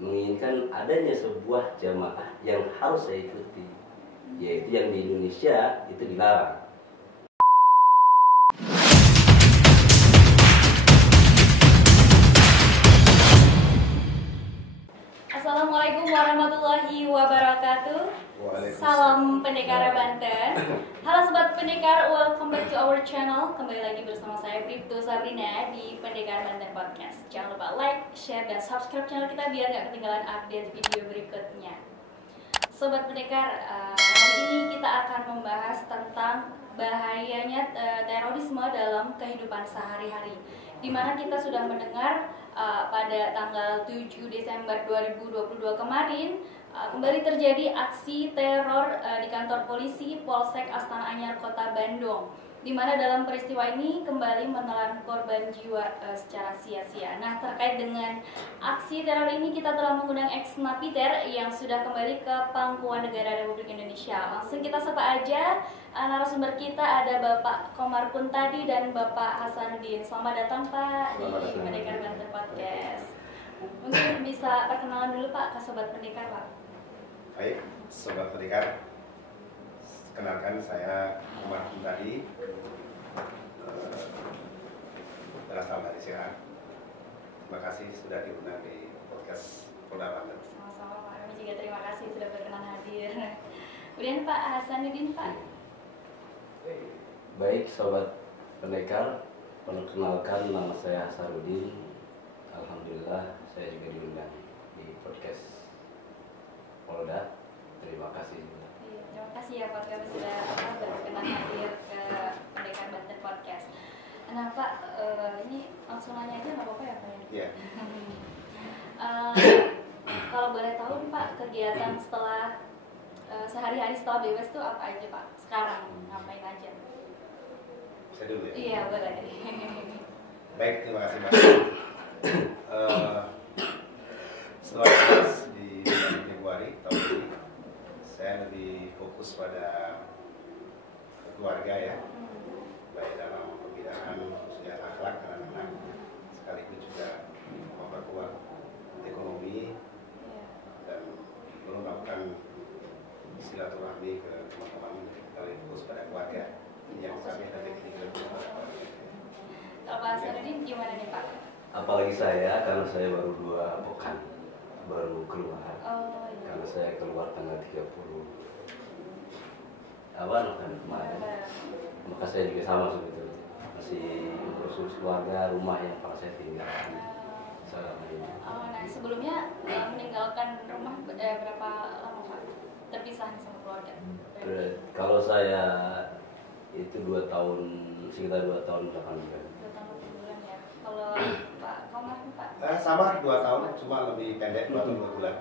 menginginkan adanya sebuah jamaah yang harus saya ikuti, yaitu yang di Indonesia itu dilarang. Assalamualaikum warahmatullahi wabarakatuh. Salam Pendekar Banten. Halo Sobat Pendekar, welcome back to our channel. Kembali lagi bersama saya Bribtu Sabrina di Pendekar Banten Podcast. Jangan lupa like, share, dan subscribe channel kita biar gak ketinggalan update video berikutnya. Sobat Pendekar, hari ini kita akan membahas tentang bahayanya terorisme dalam kehidupan sehari-hari, di mana kita sudah mendengar pada tanggal 7 Desember 2022 kemarin kembali terjadi aksi teror di kantor polisi Polsek Astana Anyar Kota Bandung, di mana dalam peristiwa ini kembali menelan korban jiwa secara sia-sia. Nah, terkait dengan aksi teror ini kita telah mengundang ex-napiter yang sudah kembali ke pangkuan negara Republik Indonesia. Langsung kita sapa aja narasumber kita, ada Bapak Komar Kuntadi dan Bapak Hasanuddin. Selamat datang Pak di Pendekar Banten Podcast. Mungkin bisa perkenalan dulu Pak ke Sobat Pendekar Pak. Baik, Sobat Pendekar, kenalkan saya Komar Kuntadi, berasal dari Serang. Terima kasih sudah diundang di podcast Polda Banten. Sama-sama Pak, kami juga terima kasih sudah berkenan hadir. Kemudian Pak Hasanuddin Pak. Baik Sobat Pendekar, perkenalkan nama saya Hasanuddin. Alhamdulillah saya juga diundang di podcast Polda. Terima kasih. Terima kasih ya Pak, kami sudah berkenan hadir ke Pendekar Banten Podcast. Nah Pak, ini langsung nanya aja nggak apa-apa ya Pak ya? Iya. Kalau boleh tahu nih Pak, kegiatan setelah sehari-hari setelah bebas tuh apa aja Pak? Sekarang ngapain aja? Saya dulu ya? Iya boleh. Baik, terima kasih Mas. Setelah bebas di Februari tahun ini, saya lebih fokus pada keluarga ya, baik dalam pembinaan khususnya akhlak anak-anak, sekaligus juga memperkuat ekonomi dan melakukan silaturahmi ke teman-teman, lebih fokus pada keluarga yang kami dari keluarga. Kalau Pak Hasanuddin gimana nih Pak? Apalagi saya, karena saya baru 2 pekan baru keluar. Oh iya. Karena saya keluar tanggal 30 awal kan kemarin. Maka saya juga sama sebetulnya, masih urus keluarga, rumah yang pernah saya tinggalkan selama ini. Nah sebelumnya meninggalkan rumah berapa lama Pak? Terpisah nih sama keluarga? Kalau saya itu 2 tahun, sekitar 2 tahun 8 bulan. 2 tahun 8 bulan ya. Kalau Pak Komar nih Pak? Sama 2 tahun, cuma lebih pendek 2 tahun 2 bulan.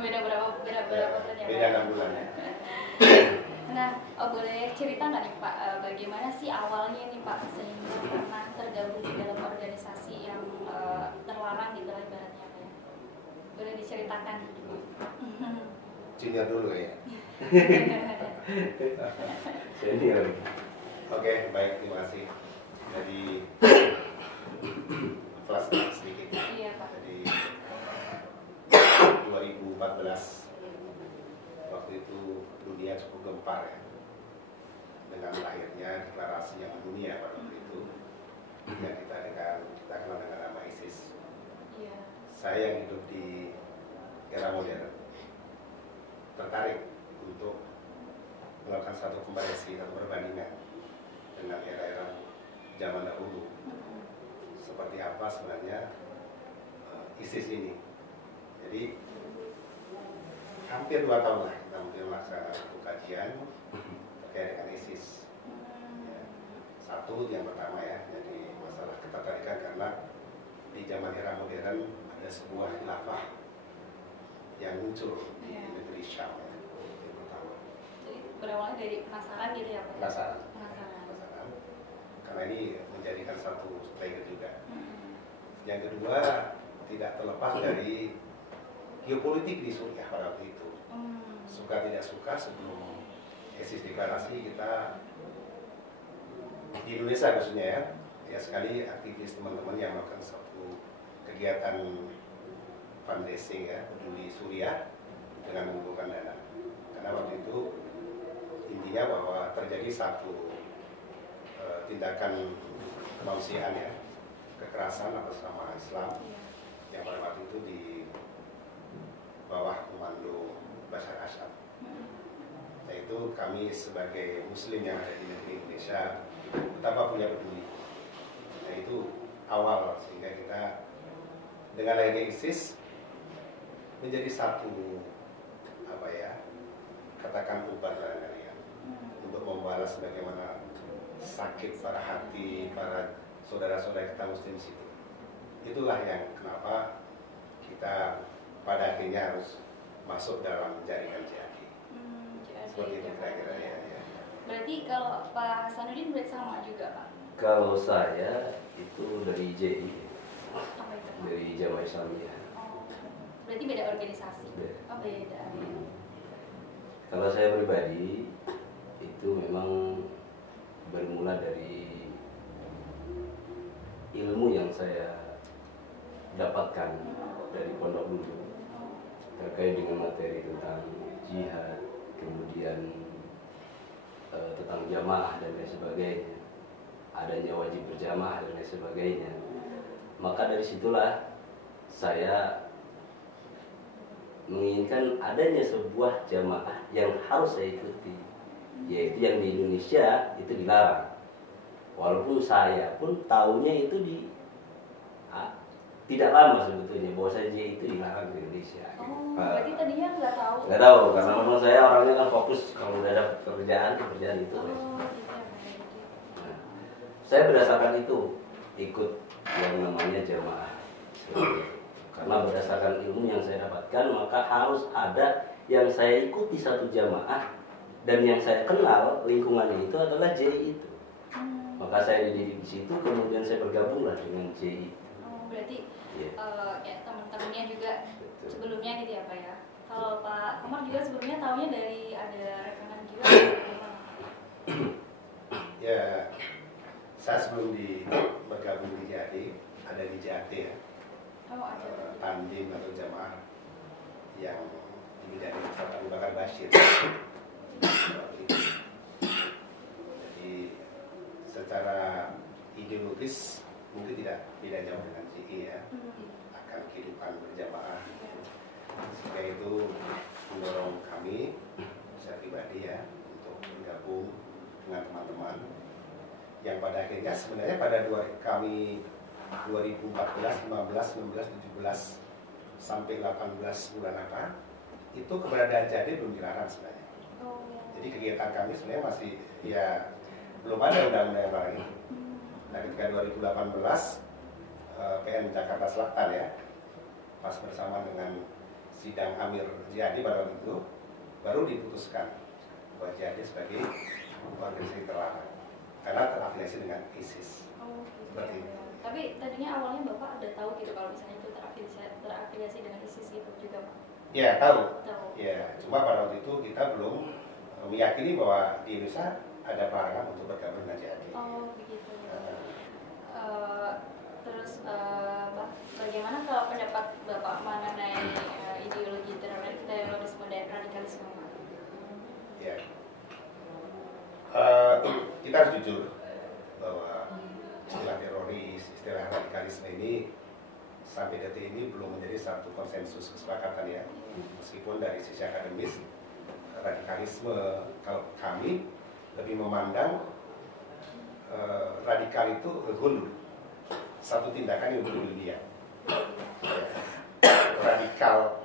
Beda berapa bulan ya? Beda 6 bulan ya. Nah, boleh cerita nggak nih Pak, bagaimana sih awalnya nih Pak sehingga pernah tergabung di dalam organisasi yang terlarang gitu lah ibaratnya Pak ya? Boleh diceritakan? Junior dulu ya. Senior. Oke, baik, terima kasih. Jadi flashback sedikit. Iya Pak. Jadi 2014 waktu itu dunia cukup gempar ya, dengan lahirnya deklarasi yang dunia pada waktu itu yang kita kenal dengan nama ISIS. Iya. Saya yang hidup di era modern tertarik untuk melakukan satu komparasi, satu perbandingan dengan era-era zaman dahulu. Seperti apa sebenarnya ISIS ini. Jadi hampir 2 tahun lah kita mungkin melaksanakan satu kajian terkait dengan ISIS. Ya. Satu yang pertama ya, jadi masalah ketertarikan karena di zaman era modern ada sebuah khilafah yang muncul di negeri Syam ya. Yang pertama. Jadi berawal dari penasaran gitu ya Pak? Penasaran. Penasaran. Karena ini menjadikan satu trigger juga. Yang kedua, tidak terlepas dari geopolitik di Suriah pada waktu itu. Suka tidak suka, sebelum ISIS deklarasi kita di Indonesia khususnya ya sekali aktivis teman-teman yang melakukan satu kegiatan fundraising ya, peduli Suriah dengan mengumpulkan dana. Karena waktu itu intinya bahwa terjadi satu tindakan kemanusiaan ya, kekerasan atas nama Islam yang pada waktu itu di bawah komando Bashar Assad. Yaitu kami sebagai Muslim yang ada di negeri Indonesia betapa punya peduli. Nah itu awal sehingga kita dengan adanya ISIS menjadi satu apa ya, katakan obat barangkali ya, untuk membalas bagaimana sakit para hati para saudara-saudara kita Muslim di situ. Itulah yang kenapa kita pada akhirnya harus masuk dalam jaringan jihadi. Seperti itu kira-kira ya. Berarti kalau Pak Hasanuddin berarti sama juga Pak? Kalau saya itu dari JI, Apa itu Pak? dari Jamaah Islamiyah. Oh, berarti beda organisasi? Beda. Oh beda. Kalau saya pribadi itu memang bermula dari ilmu yang saya dapatkan dari pondok dulu terkait dengan materi tentang jihad, kemudian tentang jamaah dan lain sebagainya, adanya wajib berjamaah dan lain sebagainya. Maka dari situlah saya menginginkan adanya sebuah jamaah yang harus saya ikuti, yaitu yang di Indonesia itu dilarang. Walaupun saya pun tahunya itu tidak lama sebetulnya bahwa saja itu dilarang di Indonesia. Oh, berarti tadinya nggak tahu? Nggak tahu, karena memang saya orangnya kan fokus kalau udah ada pekerjaan itu. Oh, gitu ya. Nah, saya berdasarkan itu ikut yang namanya jamaah. Karena berdasarkan ilmu yang saya dapatkan, maka harus ada yang saya ikuti satu jamaah dan yang saya kenal lingkungannya itu adalah JI itu. Maka saya dididik di situ, kemudian saya bergabunglah dengan JI. Oh, berarti Yeah. ya teman-temannya juga Betul. sebelumnya gitu ya Pak ya. Kalau Pak Komar juga sebelumnya taunya dari ada rekanan juga. Ya, saya sebelum bergabung di JAD ada di JAT ya. Oh, ada. Tandim atau jamaah yang dibidangi Ustaz Abu Bakar Bashir. Jadi secara ideologis mungkin tidak beda jauh dengan JI ya, akan kehidupan berjamaah. Sehingga itu mendorong kami, saya pribadi ya, untuk bergabung dengan teman-teman yang pada akhirnya sebenarnya pada kami 2014, 15, 16, 17 sampai 18 bulan apa itu keberadaan jadi belum dilarang sebenarnya. Jadi kegiatan kami sebenarnya masih ya belum ada undang-undang yang larang itu. Nah ketika 2018 PN Jakarta Selatan ya, pas bersama dengan sidang Amir Jihadi pada waktu itu baru diputuskan bahwa Jihadi sebagai organisasi terlarang karena terafiliasi dengan ISIS. Oh, gitu. Seperti itu. Tapi tadinya awalnya Bapak udah tahu gitu kalau misalnya itu terafiliasi dengan ISIS gitu juga Pak? Ya tahu. Tahu. Ya cuma pada waktu itu kita belum meyakini bahwa di Indonesia ada pelarangan untuk bergabung dengan Jihadi. Oh begitu. Terus bagaimana kalau pendapat Bapak mengenai ideologi terorisme dan radikalisme Pak? Ya. Kita harus jujur bahwa istilah teroris, istilah radikalisme ini sampai detik ini belum menjadi satu konsensus kesepakatan ya. Meskipun dari sisi akademis radikalisme kalau kami lebih memandang radikal itu hulu, satu tindakan yang berlebihan. Radikal,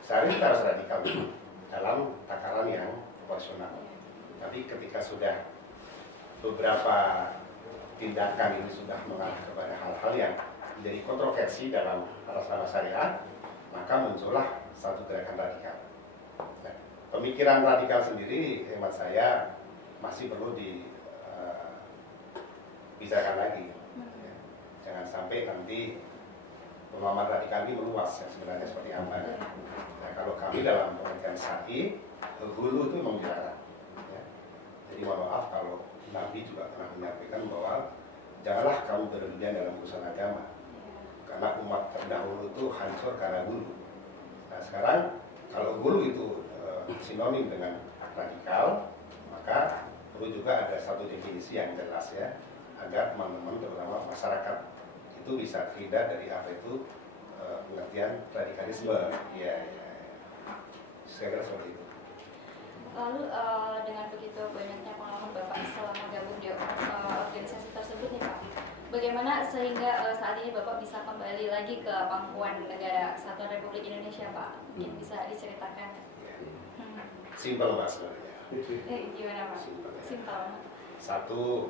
sehari kita harus radikal dalam takaran yang proporsional. Tapi ketika sudah beberapa tindakan ini sudah mengarah kepada hal-hal yang menjadi kontroversi dalam atas syariat, maka muncullah satu gerakan radikal. Nah, pemikiran radikal sendiri, hemat saya, masih perlu dibicarakan lagi. Ya. Jangan sampai nanti pemahaman radikal ini meluas yang sebenarnya seperti apa. Nah, kalau kami dalam pengertian syar'i, hulu itu memang dilarang. Ya. Jadi mohon maaf kalau Nabi juga pernah menyampaikan bahwa janganlah kamu berlebihan dalam urusan agama. karena umat terdahulu itu hancur karena gulu. Nah sekarang kalau gulu itu sinonim dengan radikal, maka perlu juga ada satu definisi yang jelas ya, agar teman-teman terutama masyarakat itu bisa terhindar dari apa itu pengertian radikalisme. Ya. Saya kira seperti itu. Lalu dengan begitu banyaknya pengalaman Bapak selama gabung di organisasi tersebut nih Pak, bagaimana sehingga saat ini Bapak bisa kembali lagi ke pangkuan negara Kesatuan Republik Indonesia Pak? Mungkin bisa diceritakan. Simpel Mas sebenarnya. Gimana Pak? Simpel. Satu,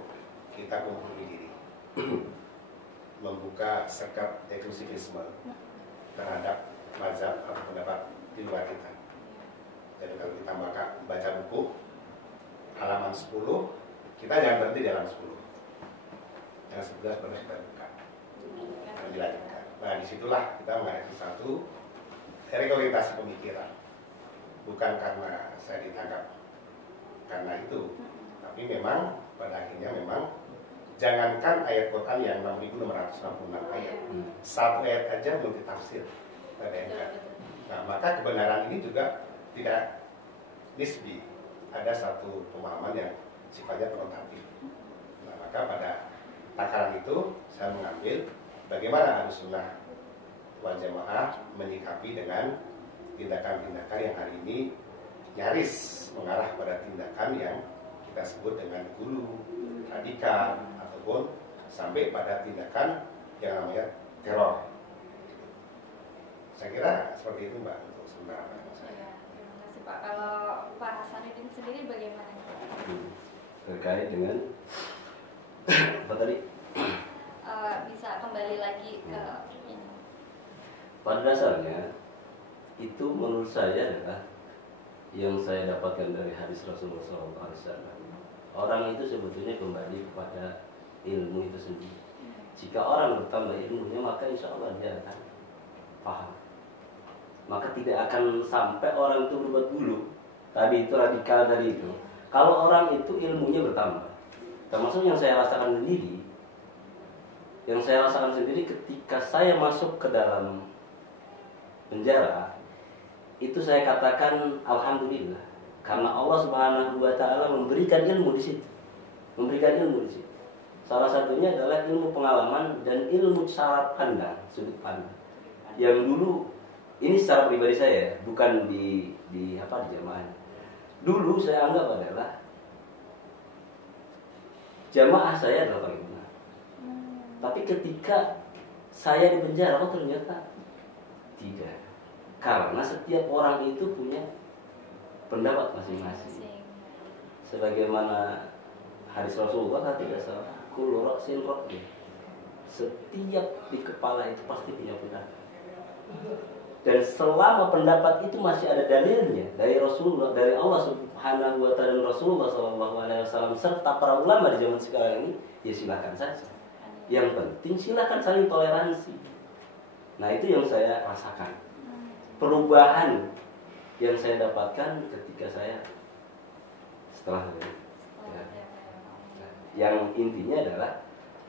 kita kompromi diri, membuka sekat eksklusivisme terhadap mazhab atau pendapat di luar kita. Jadi kalau kita baca buku halaman 10, kita jangan berhenti di halaman 10. Yang 11 baru kita buka dan dilanjutkan. Nah disitulah kita menghadapi satu reorientasi pemikiran. Bukan karena saya ditangkap karena itu, tapi memang pada akhirnya memang jangankan ayat Quran yang 6.666 ayat, satu ayat aja belum ditafsir. Nah maka kebenaran ini juga tidak nisbi, ada satu pemahaman yang sifatnya konotasi. Nah maka pada takaran itu saya mengambil bagaimana Ahlussunnah wal Jamaah menyikapi dengan tindakan-tindakan yang hari ini nyaris mengarah pada tindakan yang kita sebut dengan gulu, radikal, ataupun sampai pada tindakan yang namanya teror. Saya kira seperti itu Mbak untuk sementara. Terima kasih Pak. Kalau Pak Hasanuddin sendiri bagaimana? Terkait dengan apa tadi? Bisa kembali lagi ke ini. Pada dasarnya itu menurut saya adalah yang saya dapatkan dari hadis Rasulullah SAW. Orang itu sebetulnya kembali kepada ilmu itu sendiri. Jika orang bertambah ilmunya, maka insya Allah dia akan paham. Maka tidak akan sampai orang itu berbuat bulu. Tadi itu radikal tadi itu. Kalau orang itu ilmunya bertambah, termasuk yang saya rasakan sendiri. Yang saya rasakan sendiri ketika saya masuk ke dalam penjara, itu saya katakan alhamdulillah, karena Allah Subhanahu wa taala memberikan ilmu di situ. Memberikan ilmu di situ. Salah satunya adalah ilmu pengalaman dan ilmu cara pandang, sudut pandang. Yang dulu ini secara pribadi saya, bukan di jamaah. Dulu saya anggap adalah jamaah saya adalah paling benar. Tapi ketika saya di penjara, kok ternyata tidak. Karena setiap orang itu punya pendapat masing-masing. Sebagaimana hadis Rasulullah kan tidak salah, kullu ra'sin ra'in. Setiap di kepala itu pasti punya pendapat. Dan selama pendapat itu masih ada dalilnya dari Rasulullah, dari Allah Subhanahu wa taala dan Rasulullah SAW serta para ulama di zaman sekarang ini, ya silakan saja. Yang penting silakan saling toleransi. Nah, itu yang saya rasakan. Perubahan yang saya dapatkan ketika saya setelah itu. Ya. Yang intinya adalah,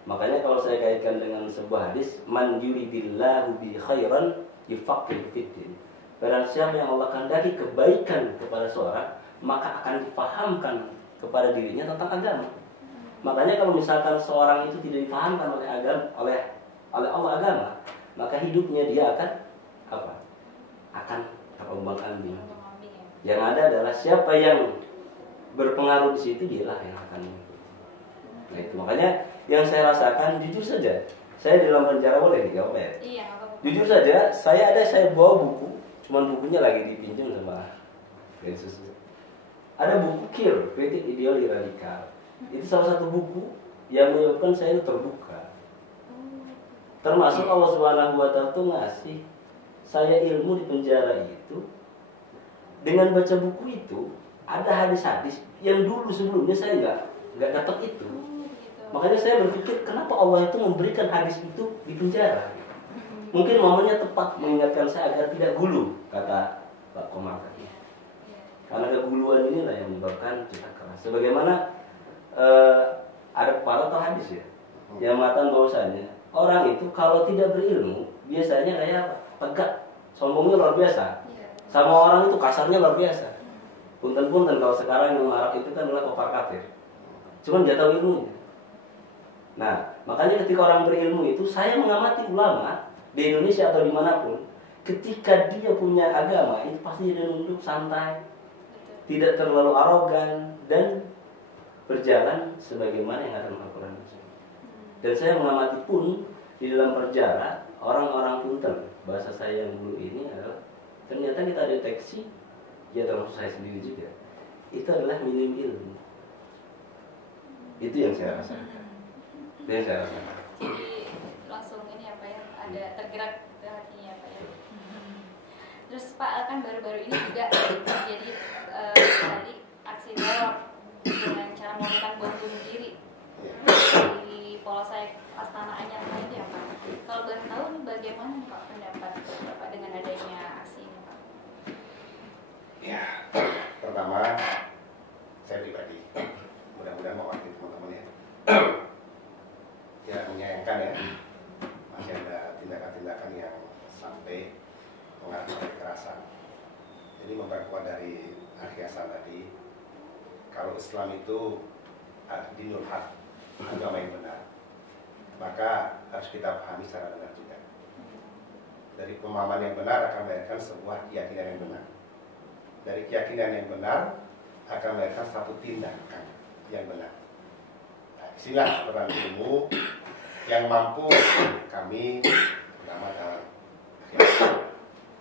makanya kalau saya kaitkan dengan sebuah hadis, man yuridillahu bi khairan yufaqqih fiddin. Barang siapa yang Allah kehendaki kebaikan kepada seorang, maka akan dipahamkan kepada dirinya tentang agama. Makanya kalau misalkan seorang itu tidak dipahamkan oleh Allah agama, maka hidupnya dia akan apa? Akan terombang-ambing. Yang ada adalah siapa yang berpengaruh di situ, dialah yang akan mengikuti. Nah itu makanya yang saya rasakan, jujur saja, saya di dalam penjara boleh dijawab ya? Iya. Jujur saja, saya bawa buku, cuman bukunya lagi dipinjam sama Densus. Ada buku Kill, Kritik Ideologi Radikal. Itu salah satu buku yang menyebabkan saya itu terbuka. Termasuk Allah Subhanahu wa taala tuh ngasih saya ilmu di penjara itu. Dengan baca buku itu, ada hadis-hadis yang dulu sebelumnya saya nggak dapat itu. Makanya saya berpikir, kenapa Allah itu memberikan hadis itu di penjara? Mungkin momennya tepat mengingatkan saya agar tidak gulu, kata Pak Komar tadi. Karena keguluan inilah yang menyebabkan kita keras. Sebagaimana ada para atau hadis ya, yang mengatakan bahwasanya orang itu kalau tidak berilmu biasanya kayak apa? Tegak, sombongnya luar biasa. Sama orang itu kasarnya luar biasa. Punten-punten kalau sekarang yang marah itu kan adalah kopar kafir. Cuman dia tahu ilmunya. Nah, makanya ketika orang berilmu itu, saya mengamati ulama di Indonesia atau dimanapun, ketika dia punya agama itu pasti dia nunduk santai, tidak terlalu arogan dan berjalan sebagaimana yang ada dalam Al-Quran. Dan saya mengamati pun di dalam perjalanan orang-orang Punten, bahasa saya yang dulu ini adalah ternyata kita deteksi, ya termasuk saya sendiri juga, itu adalah minim ilmu. Itu yang saya rasakan. Itu yang saya rasakan. Jadi langsung ini apa ya, ada tergerak ke hatinya apa ya. Terus Pak kan baru-baru ini juga terjadi tadi aksi teror dengan cara melakukan bom bunuh diri di Polsek Astana Anyar itu ya Pak. Kalau boleh tahu nih bagaimana nih Pak pendapat Bapak dengan adanya aksi ini Pak? Ya, pertama saya pribadi, mudah-mudahan mewakili teman-teman ya. Ya menyayangkan ya, masih ada tindakan-tindakan yang sampai mengarah pada kekerasan. Jadi memperkuat dari Akhi Hasan tadi, kalau Islam itu dinul haq, agama yang benar, maka harus kita pahami secara benar juga. Dari pemahaman yang benar akan melahirkan sebuah keyakinan yang benar. Dari keyakinan yang benar akan melahirkan satu tindakan yang benar. Nah, disinilah peran ilmu yang mampu kami pertama dalam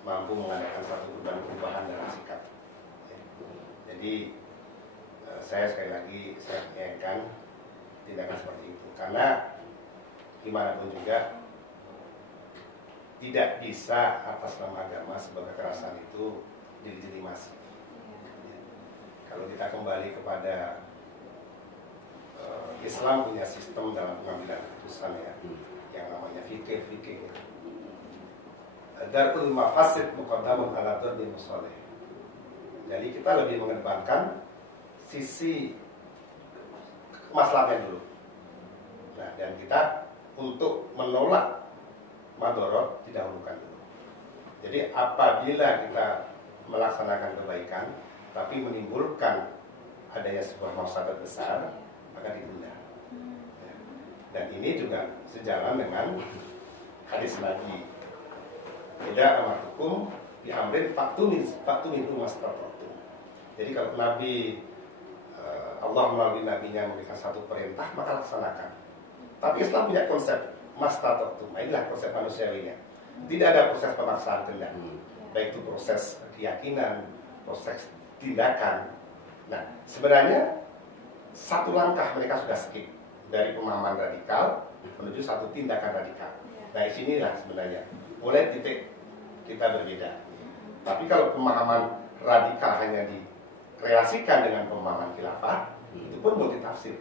mampu mengadakan satu perubahan dalam sikap. Jadi saya sekali lagi saya menyayangkan tindakan seperti itu, karena gimana pun juga tidak bisa atas nama agama sebuah kekerasan itu dilegitimasi. Kalau kita kembali kepada Islam punya sistem dalam pengambilan keputusan ya, yang namanya fikih. Darul mafasid muqaddamun ala darul masalih. Jadi kita lebih mengedepankan sisi kemaslahatan dulu. Nah, dan kita untuk menolak madorot didahulukan dulu. Jadi apabila kita melaksanakan kebaikan tapi menimbulkan adanya sebuah mafsadat besar, maka ditunda. Dan ini juga sejalan dengan hadis Nabi. Tidak amartukum bi amrin faktuminhu mastata'tum. Jadi kalau Nabi Allah melalui nabinya memberikan satu perintah, maka laksanakan. Tapi Islam punya konsep mastata'tum. Inilah konsep manusiawinya. Tidak ada proses pemaksaan kehendak. Baik itu proses keyakinan, proses tindakan. Nah, sebenarnya satu langkah mereka sudah skip dari pemahaman radikal menuju satu tindakan radikal. Nah, di sinilah sebenarnya mulai titik kita berbeda. Tapi kalau pemahaman radikal hanya direlasikan dengan pemahaman khilafah, itu pun multitafsir.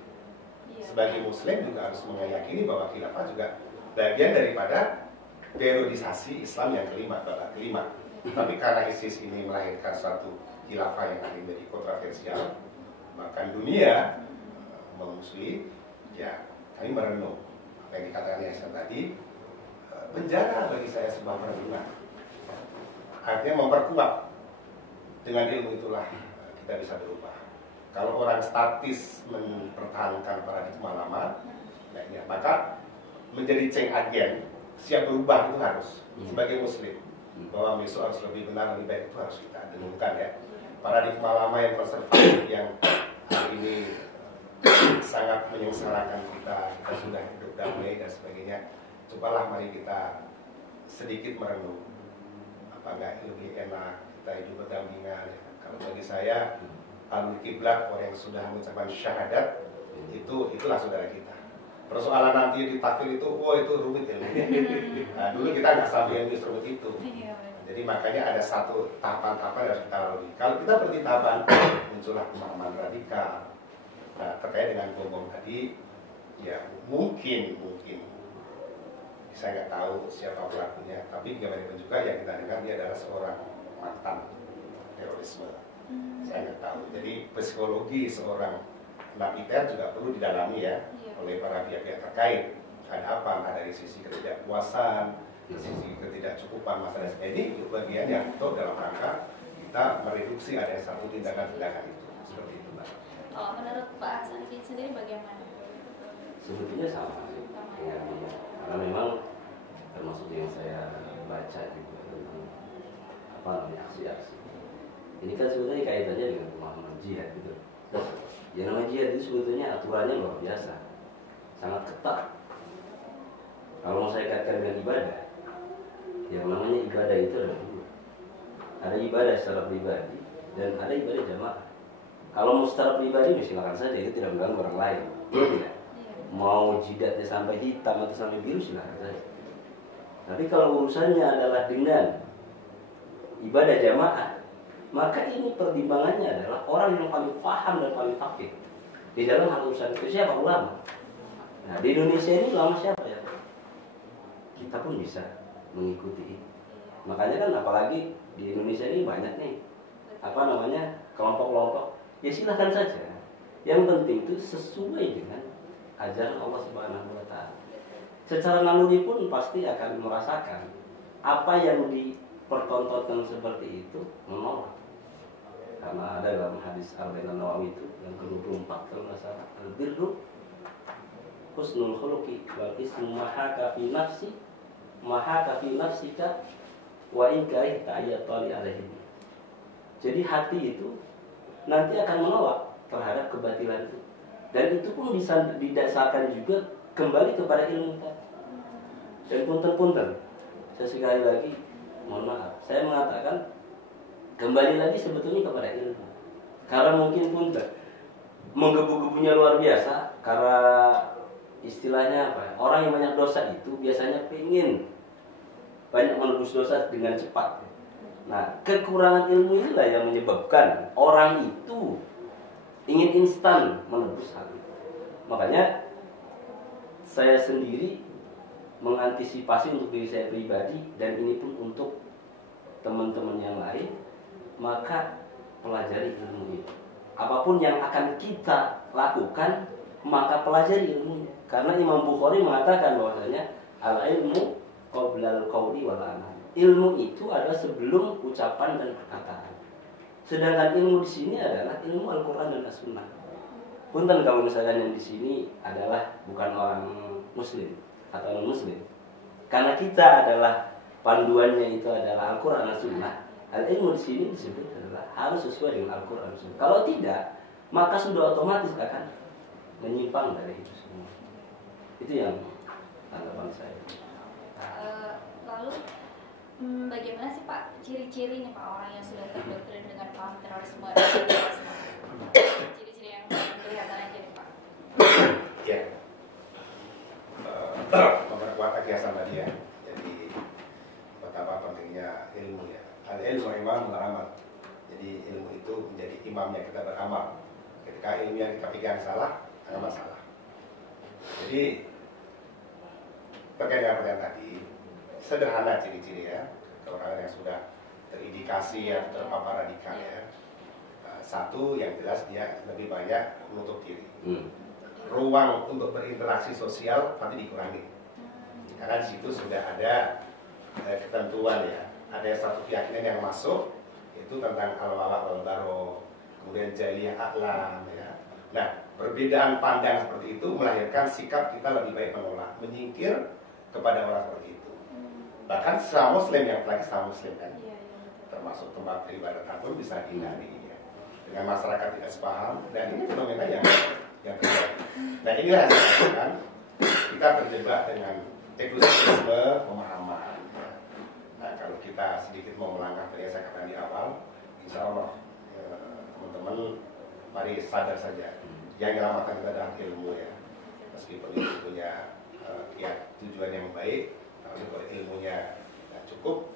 Sebagai Muslim juga harus meyakini bahwa khilafah juga bagian daripada periodisasi Islam yang kelima, babak kelima. Tapi karena ISIS ini melahirkan suatu khilafah yang akhirnya menjadi kontroversial, maka dunia memusuhi, ya kami merenung apa yang dikatakan Yasin tadi. Penjara bagi saya sebuah perenungan, artinya memperkuat. Dengan ilmu itulah kita bisa berubah. Kalau orang statis mempertahankan paradigma lama, nah ini, maka menjadi change agent, siap berubah itu harus sebagai Muslim, bahwa besok harus lebih benar, lebih baik, itu harus kita dengungkan ya. Paradigma lama yang konservatif yang hari ini sangat menyengsarakan kita sudah hidup damai dan sebagainya. Cobalah mari kita sedikit merenung, apa enggak lebih enak kita hidup berdampingan ya. Kalau bagi saya alul kiblat, orang yang sudah mengucapkan syahadat, itulah saudara kita. Persoalan nanti di takfir itu, itu rumit ya. Nah, dulu kita nggak sampai yang rumit itu. Jadi makanya ada satu tahapan-tahapan yang harus kita lalui. Kalau kita berarti tahapan muncullah pemahaman radikal. Nah, terkait dengan bom tadi, ya mungkin saya nggak tahu siapa pelakunya, tapi bagaimanapun juga yang kita dengar dia adalah seorang mantan terorisme. Saya nggak tahu. Jadi psikologi seorang napiter juga perlu didalami ya oleh para pihak-pihak terkait. ada apa? Nah, dari sisi ketidakpuasan, dari sisi ketidakcukupan masalah. Ini bagian yang untuk dalam rangka kita mereduksi ada satu tindakan-tindakan itu. Seperti itu, Mbak. Oh, menurut Pak Hasan sendiri bagaimana? Sebetulnya sama ya, karena memang termasuk yang saya baca juga tentang apa namanya aksi-aksi. Ini kan sebetulnya kaitannya dengan pemahaman jihad gitu. Yang namanya jihad itu sebetulnya aturannya luar biasa, sangat ketat. Kalau mau saya kaitkan dengan ibadah, yang namanya ibadah itu ada dua. Ada ibadah secara pribadi dan ada ibadah jamaah. Kalau mau secara pribadi, silakan saja, itu tidak mengganggu orang lain. Iya tidak? Mau jidatnya sampai hitam atau sampai biru silakan saja. Tapi kalau urusannya adalah dengan ibadah jamaah, maka ini pertimbangannya adalah orang yang paling paham dan paling fakih di dalam hal urusan itu. Siapa? Ulama. Nah, di Indonesia ini ulama siapa ya? Kita pun bisa mengikuti. Makanya kan apalagi di Indonesia ini banyak nih apa namanya kelompok-kelompok. Ya silahkan saja. Yang penting itu sesuai dengan ajaran Allah Subhanahu Wa Taala. Secara naluri pun pasti akan merasakan apa yang dipertontonkan seperti itu menolak. Karena ada dalam hadis Arba'in Nawawi itu yang ke-24 kalau nggak salah, al-birru husnul khuluqi wal ismu mahaka fi nafsika wa in karihta ayyatali alaihi. Jadi hati itu nanti akan menolak terhadap kebatilan itu. Dan itu pun bisa didasarkan juga kembali kepada ilmu tadi. Dan punten-punten, saya sekali lagi mohon maaf, saya mengatakan kembali lagi sebetulnya kepada ilmu. Karena mungkin pun menggebu-gebunya luar biasa. Karena istilahnya apa? Orang yang banyak dosa itu biasanya pengen banyak menebus dosa dengan cepat. Nah, kekurangan ilmu inilah yang menyebabkan orang itu ingin instan menebus hal itu. Makanya saya sendiri mengantisipasi untuk diri saya pribadi dan ini pun untuk teman-teman yang lain, maka pelajari ilmu itu. Apapun yang akan kita lakukan, maka pelajari ilmunya. Karena Imam Bukhari mengatakan bahwasanya al-ilmu qoblal qawli wal amal. Ilmu itu adalah sebelum ucapan dan perkataan. Sedangkan ilmu di sini adalah ilmu Al-Qur'an dan As-Sunnah. Punten kalau misalnya yang di sini adalah bukan orang Muslim atau non Muslim. Karena kita adalah panduannya itu adalah Al-Qur'an dan As-Sunnah. Al-ilmu di sini disebut adalah harus sesuai dengan Al-Qur'an dan As-Sunnah. Kalau tidak, maka sudah otomatis akan menyimpang dari itu semua. Itu yang tanggapan saya. Lalu bagaimana sih Pak ciri-ciri nih Pak orang yang sudah terdoktrin dengan paham terorisme dan radikalisme? Ciri-ciri yang kelihatan aja nih Pak. Ya, memperkuat kegiatan tadi ya. Jadi betapa pentingnya ilmu ya. Al-ilmu imamul amal. Jadi ilmu itu menjadi imamnya kita beramal. Ketika ilmu yang kita pegang salah, ada masalah. Jadi terkait dengan pertanyaan tadi, sederhana ciri-ciri ya, orang yang sudah terindikasi atau terpapar radikal ya. Satu yang jelas dia lebih banyak menutup diri. Ruang untuk berinteraksi sosial pasti dikurangi. Karena di situ sudah ada ketentuan ya. Ada satu keyakinan yang masuk itu tentang al-wala wal baro, kemudian jahiliyah a'lam ya. Nah, perbedaan pandang seperti itu melahirkan sikap kita lebih baik menolak, menyingkir kepada orang seperti itu. Bahkan sesama muslim yang apalagi sesama muslim kan, termasuk tempat peribadatan pun bisa dihindari ya. Dengan masyarakat tidak sepaham dan ini fenomena yang terjadi. Nah inilah yang saya katakan kita terjebak dengan eksklusifisme pemahaman. Ya. Nah kalau kita sedikit mau melangkah dari yang saya katakan di awal, insya Allah teman-teman mari sadar saja yang menyelamatkan kita adalah ilmu ya. Meskipun itu punya tujuan yang baik, tapi kalau ilmunya tidak cukup,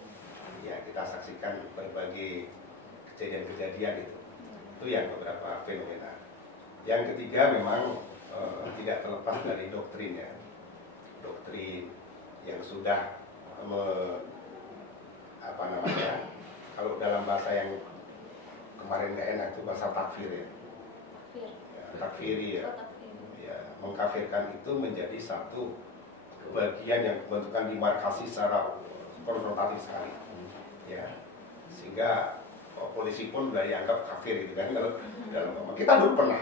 ya kita saksikan berbagai kejadian-kejadian itu yang beberapa fenomena. Yang ketiga memang tidak terlepas dari doktrin ya, doktrin yang sudah kalau dalam bahasa yang kemarin nggak enak itu bahasa takfir ya, takfiri ya. Ya, mengkafirkan itu menjadi satu bagian yang bentukan dimarkasi secara konfrontatif sekali, ya, sehingga polisi pun udah dianggap kafir gitu kan dalam kita dulu pernah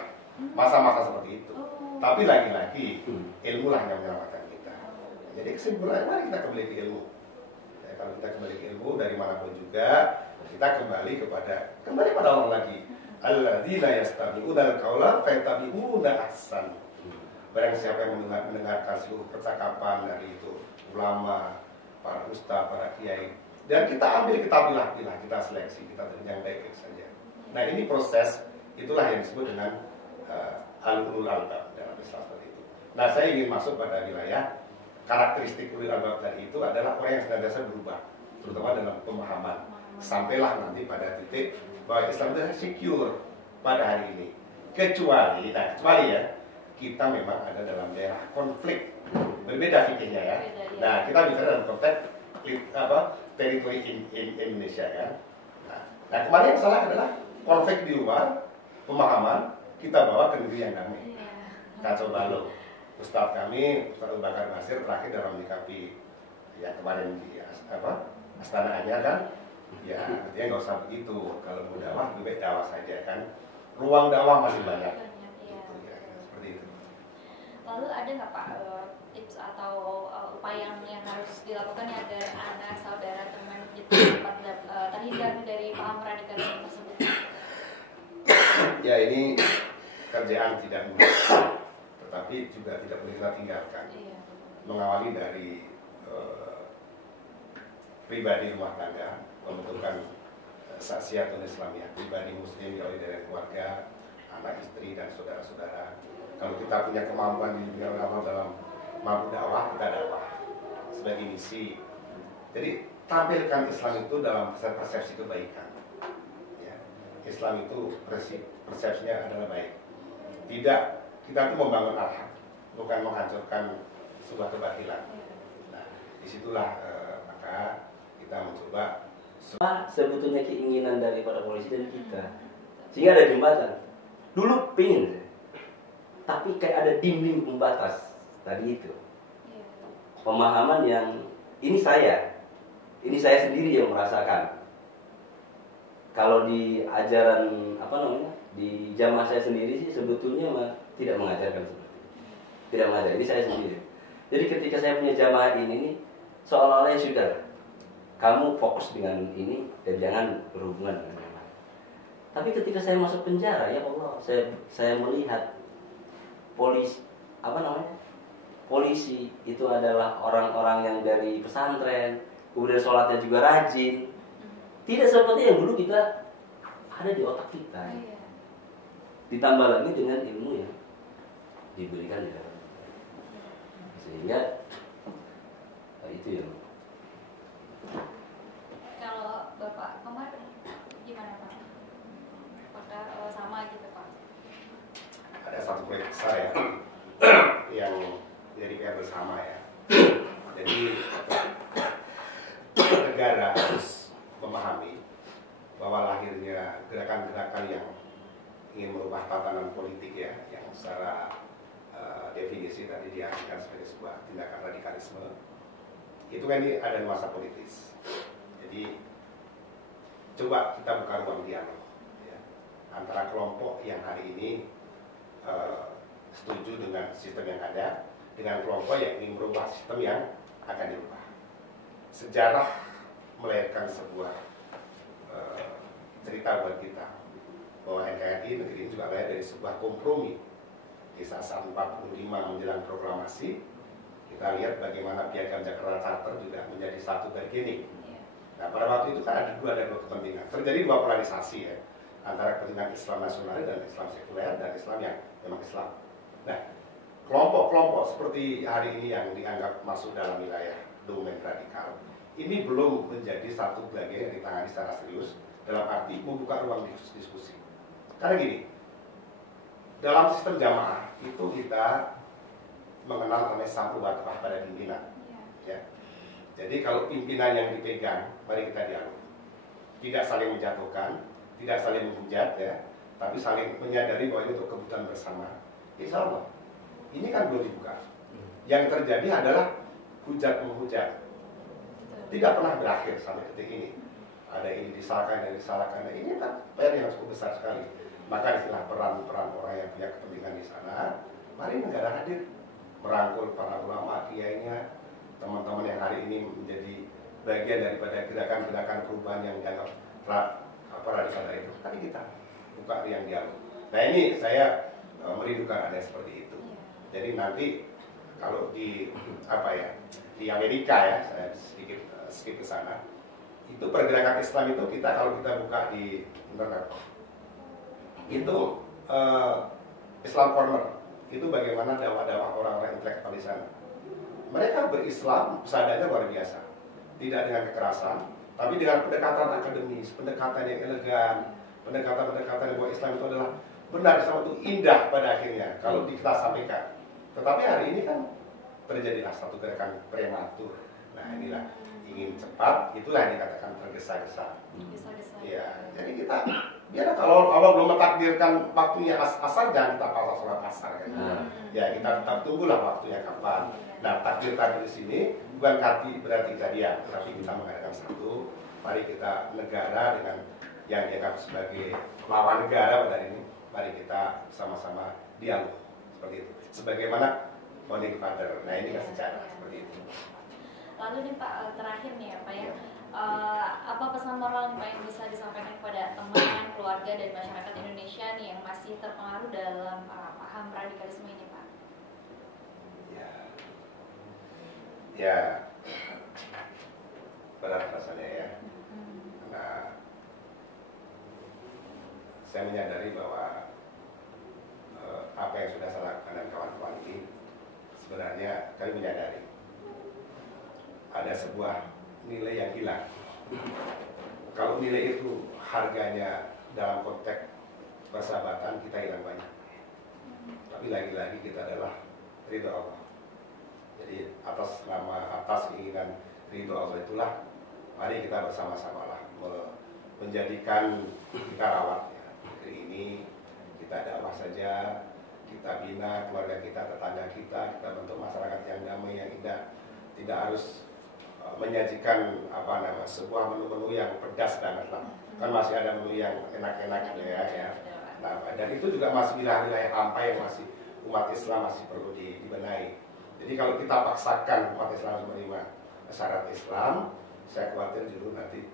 masa-masa seperti itu. Tapi lagi-lagi ilmu lah yang menyelamatkan kita. Jadi kesimpulannya mari kita kembali ke ilmu. Ya, kalau kita kembali ke ilmu dari manapun juga, kita kembali pada Allah lagi. Alladzina yastami'una al-qaula fayattabi'una ahsan. Barang siapa yang mendengarkan seluruh percakapan dari itu ulama, para ustaz, para kiai, dan kita ambil, kita pilah-pilah, kita seleksi, kita terima yang baik saja. Nah ini proses, itulah yang disebut dengan al-ulul albab dalam Islam seperti itu. Nah saya ingin masuk pada wilayah karakteristik ulul albab tadi itu adalah orang yang senantiasa berubah, terutama dalam pemahaman. Sampailah nanti pada titik bahwa Islam itu secure pada hari ini. Kecuali ya, kita memang ada dalam daerah konflik, berbeda fikihnya ya. Nah kita bicara dalam konteks teritori Indonesia kan. Nah kemarin yang salah adalah konflik di luar pemahaman, kita bawa ke negeri yang damai. Kacau balau. Ustadz kami, Ustadz Abu Bakar Basir terakhir dalam menyikapi yang kemarin di Astana Anyar kan. Ya, artinya nggak usah begitu. Kalau mau dakwah, lebih baik dakwah saja kan. Ruang dakwah masih banyak. Gitu, ya, seperti itu. Lalu ada nggak Pak tips atau upaya yang harus dilakukan ya agar anak, saudara, teman kita dapat terhindar dari paham radikalisme tersebut? Ya ini kerjaan tidak mudah, tetapi juga tidak boleh kita tinggalkan. Mengawali dari pribadi rumah tangga, membentukkan saksiyatun Islamiyah, pribadi muslim diawali dari keluarga, anak istri dan saudara-saudara. Kalau kita punya kemampuan di dunia ulama dalam mampu dakwah, kita dakwah sebagai misi. Jadi tampilkan Islam itu dalam persepsi kebaikan. Ya. Islam itu persepsinya adalah baik. Tidak, kita itu membangun al-haq, bukan menghancurkan sebuah kebatilan. Nah, disitulah maka kita mencoba. Sebetulnya keinginan daripada polisi dan kita, sehingga ada jembatan. Dulu pingin, tapi kayak ada dinding pembatas tadi itu. Pemahaman yang ini saya sendiri yang merasakan. Kalau di ajaran di jamaah saya sendiri sih sebetulnya tidak mengajarkan seperti itu. Tidak mengajar, ini saya sendiri. Jadi ketika saya punya jamaah ini nih, seolah-olah ya sudah, kamu fokus dengan ini dan jangan berhubungan dengan yang lain. Tapi ketika saya masuk penjara, ya Allah, saya melihat polisi itu adalah orang-orang yang dari pesantren, kemudian sholatnya juga rajin. Tidak seperti yang dulu kita ada di otak kita. Ditambah lagi dengan ilmu yang diberikan di dalam. Sehingga itu yang. Kalau Bapak kemarin gimana Pak? Apakah sama gitu Pak? Ada satu proyek besar ya yang jadi PR bersama ya. Jadi negara harus memahami bahwa lahirnya gerakan-gerakan yang ingin merubah tatanan politik ya, yang secara definisi tadi diartikan sebagai sebuah tindakan radikalisme, itu kan ini ada nuansa politis. Jadi coba kita buka ruang dialog ya, antara kelompok yang hari ini setuju dengan sistem yang ada dengan kelompok yang ingin merubah sistem yang akan dirubah. Sejarah melahirkan sebuah cerita buat kita bahwa NKRI negeri ini juga lahir dari sebuah kompromi. Di saat 45 menjelang proklamasi, kita lihat bagaimana Piagam Jakarta Charter juga menjadi satu bargaining. Nah pada waktu itu kan ada dua kepentingan. Terjadi dua polarisasi ya, antara kepentingan Islam nasional dan Islam sekuler dan Islam yang memang Islam. Nah kelompok-kelompok seperti hari ini yang dianggap masuk dalam wilayah domain radikal, ini belum menjadi satu bagian yang ditangani secara serius dalam arti membuka ruang diskusi. Karena gini, dalam sistem jamaah itu kita mengenal namanya sampu watbah pada pimpinan. Ya. Jadi kalau pimpinan yang dipegang, mari kita dialog. Tidak saling menjatuhkan, tidak saling menghujat ya, tapi saling menyadari bahwa ini untuk kebutuhan bersama. Insya Allah, ini kan belum dibuka. Yang terjadi adalah hujat menghujat. Tidak pernah berakhir sampai detik ini. Ada ini disalahkan, ada disalahkan. Nah, ini kan PR yang cukup besar sekali. Maka istilah peran-peran orang yang punya kepentingan di sana, mari negara hadir merangkul para ulama, kiainya, teman-teman yang hari ini menjadi bagian daripada gerakan-gerakan perubahan yang dianggap radikal itu. Tadi kita buka yang dialog. Nah ini saya merindukan ada seperti itu. Jadi nanti kalau di di Amerika ya, saya sedikit skip ke sana. Itu pergerakan Islam itu kita kalau kita buka di internet itu Islam Corner itu bagaimana dakwah-dakwah orang-orang intelektual di sana. Mereka berislam sadanya luar biasa, tidak dengan kekerasan, tapi dengan pendekatan akademis, pendekatan yang elegan, pendekatan bahwa Islam itu adalah benar, Islam itu indah pada akhirnya kalau kita sampaikan. Tetapi hari ini kan terjadilah satu gerakan prematur. Nah inilah ingin cepat, itulah yang dikatakan tergesa-gesa. Ya, jadi kita biar kalau Allah belum mentakdirkan waktunya asar, jangan kita pasal sholat asar kan. Ya kita tetap tunggulah waktunya kapan. Nah takdir di sini bukan berarti kejadian, tapi kita mengadakan satu. Mari kita negara dengan yang dianggap sebagai lawan negara pada ini, mari kita sama-sama dialog seperti itu. Sebagaimana founding father. Nah ini kan secara seperti itu. Lalu nih Pak, terakhir nih ya Pak ya, apa pesan moral nih Pak yang bisa disampaikan kepada teman, keluarga dan masyarakat Indonesia nih yang masih terpengaruh dalam paham radikalisme ini Pak? Ya berat rasanya ya. Nah, saya menyadari bahwa apa yang sudah saya lakukan dan kawan-kawan ini sebenarnya kami menyadari ada sebuah nilai yang hilang. Kalau nilai itu harganya dalam konteks persahabatan kita hilang banyak. Tapi lagi-lagi kita adalah ridho Allah. Jadi atas keinginan ridho Allah itulah mari kita bersama-sama lah menjadikan kita rawat ya. Negeri ini kita dakwah saja, kita bina keluarga kita, tetangga kita bentuk masyarakat yang damai, yang indah. Tidak harus menyajikan sebuah menu-menu yang pedas banget lah. Kan masih ada menu yang enak-enak ya. Nah, dan itu juga masih wilayah-wilayah hampa yang masih umat Islam masih perlu dibenahi. Jadi kalau kita paksakan umat Islam menerima syarat Islam, saya khawatir justru nanti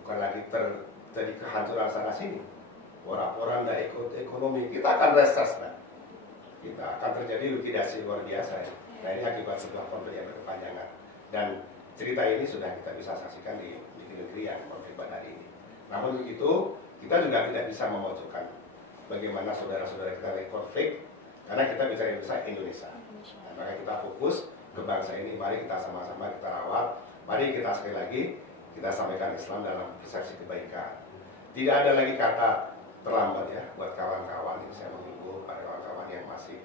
bukan lagi terjadi kehancuran sana sini. Porak-porak dari ekonomi kita akan reses, nah. Kita akan terjadi likuidasi luar biasa. Ya. Nah ini akibat sebuah konflik yang berkepanjangan. Dan cerita ini sudah kita bisa saksikan di negeri yang konflik hari ini. Namun begitu kita juga tidak bisa memojokkan bagaimana saudara-saudara kita dari konflik, karena kita bicara Indonesia. Nah, maka kita fokus ke bangsa ini. Mari kita sama-sama kita rawat. Mari kita sekali lagi kita sampaikan Islam dalam persepsi kebaikan. Tidak ada lagi kata terlambat ya buat kawan-kawan. Ini saya menghimbau pada kawan-kawan yang masih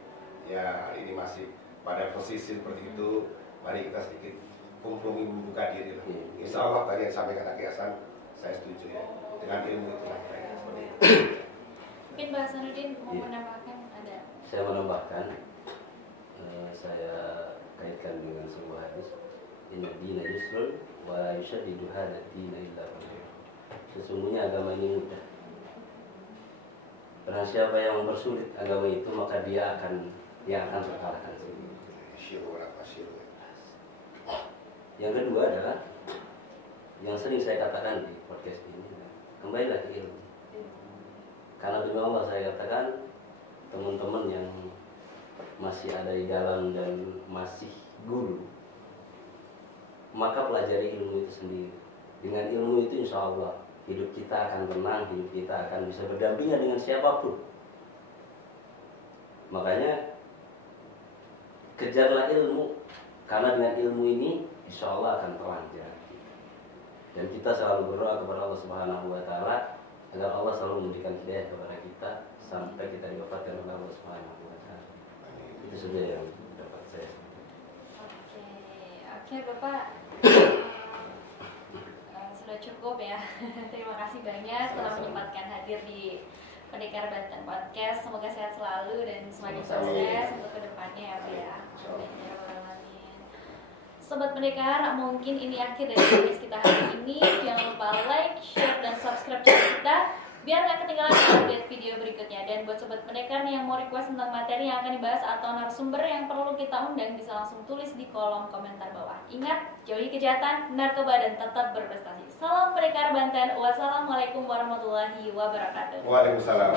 hari ini masih pada posisi seperti itu. Mari kita sedikit kompromi membuka diri lah. Insya Allah tadi yang sampaikan Aki Hasan saya setuju ya. Dengan ilmu itulah kita seperti itu. Mungkin Pak Hasanuddin mau menambahkan ada? Saya menambahkan, saya kaitkan dengan sebuah hadis. Inna dina yusrun wa la yushaddidu hadha dina illa billah. Sesungguhnya agama ini mudah. Karena siapa yang mempersulit agama itu maka dia akan terkalahkan sendiri. Yang kedua adalah yang sering saya katakan di podcast ini, kembalilah ke ilmu. Karena demi Allah saya katakan teman-teman yang masih ada di dalam dan masih guru, maka pelajari ilmu itu sendiri. Dengan ilmu itu insya Allah hidup kita akan tenang, hidup kita akan bisa berdampingan dengan siapapun. Makanya kejarlah ilmu, karena dengan ilmu ini insya Allah akan terlanjur. Dan kita selalu berdoa kepada Allah Subhanahu Wa Taala agar Allah selalu memberikan hidayah kepada kita sampai kita diwafatkan oleh Allah Subhanahu Wa Taala. Itu saja yang dapat saya. Oke Bapak. Sudah cukup ya. Terima kasih banyak telah menyempatkan hadir di Pendekar Banten Podcast. Semoga sehat selalu dan semakin sukses untuk kedepannya ya Pak ya. Amin. Sobat Pendekar, mungkin ini akhir dari podcast kita hari ini. Jangan lupa like, share, dan subscribe channel kita biar gak ketinggalan update video berikutnya. Dan buat Sobat Pendekar yang mau request tentang materi yang akan dibahas atau narasumber yang perlu kita undang, bisa langsung tulis di kolom komentar bawah. Ingat, jauhi kejahatan, narkoba, dan tetap berprestasi. Salam Pendekar Banten. Wassalamualaikum warahmatullahi wabarakatuh. Waalaikumsalam.